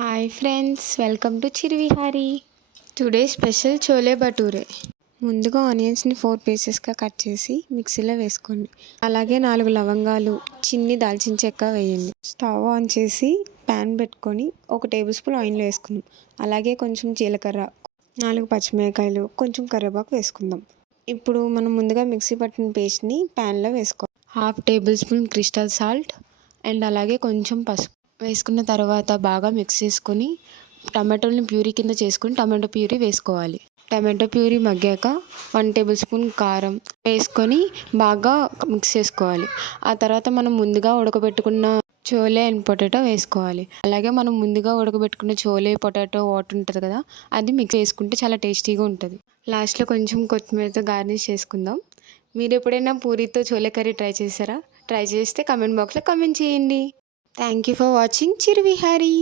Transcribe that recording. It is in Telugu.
Hi friends, welcome to Chiruvihari. Today special chole bhature. ముందుగా ఆనియన్స్ని 4 పీసెస్గా కట్ చేసి మిక్సీలో వేసుకోండి. అలాగే 4 లవంగాలు, చిన్ని దాల్చిన చెక్క వేయండి. స్టవ్ ఆన్ చేసి ప్యాన్ పెట్టుకొని 1 టేబుల్ స్పూన్ ఆయిల్ వేసుకుందాం. అలాగే కొంచెం జీలకర్ర, 4 పచ్చిమిరపకాయలు, కొంచెం కరివేపాకు వేసుకుందాం. ఇప్పుడు మనం ముందుగా మిక్సీ పట్టిన పేస్ట్ని ప్యాన్లో వేసుకోవాలి. 1/2 table spoon crystal salt and అలాగే కొంచెం పసుపు వేసుకున్న తర్వాత బాగా మిక్స్ చేసుకొని టమాటోని ప్యూరీ కింద చేసుకొని టమాటో ప్యూరీ వేసుకోవాలి. టమాటో ప్యూరీ మగ్గాక 1 టేబుల్ స్పూన్ కారం వేసుకొని బాగా మిక్స్ చేసుకోవాలి. ఆ తర్వాత మనం ముందుగా ఉడకబెట్టుకున్న చోలే అండ్ పొటాటో వేసుకోవాలి. అలాగే మనం ముందుగా ఉడకబెట్టుకున్న చోలే పొటాటో వాటర్ ఉంటుంది కదా, అది మిక్స్ చేసుకుంటే చాలా టేస్టీగా ఉంటుంది. లాస్ట్లో కొంచెం కొత్తిమీరతో గార్నిష్ చేసుకుందాం. మీరు ఎప్పుడైనా పూరీతో చోలే కర్రీ ట్రై చేశారా? ట్రై చేస్తే కమెంట్ బాక్స్లో కమెంట్ చేయండి. Thank you for watching చిరువిహారీ.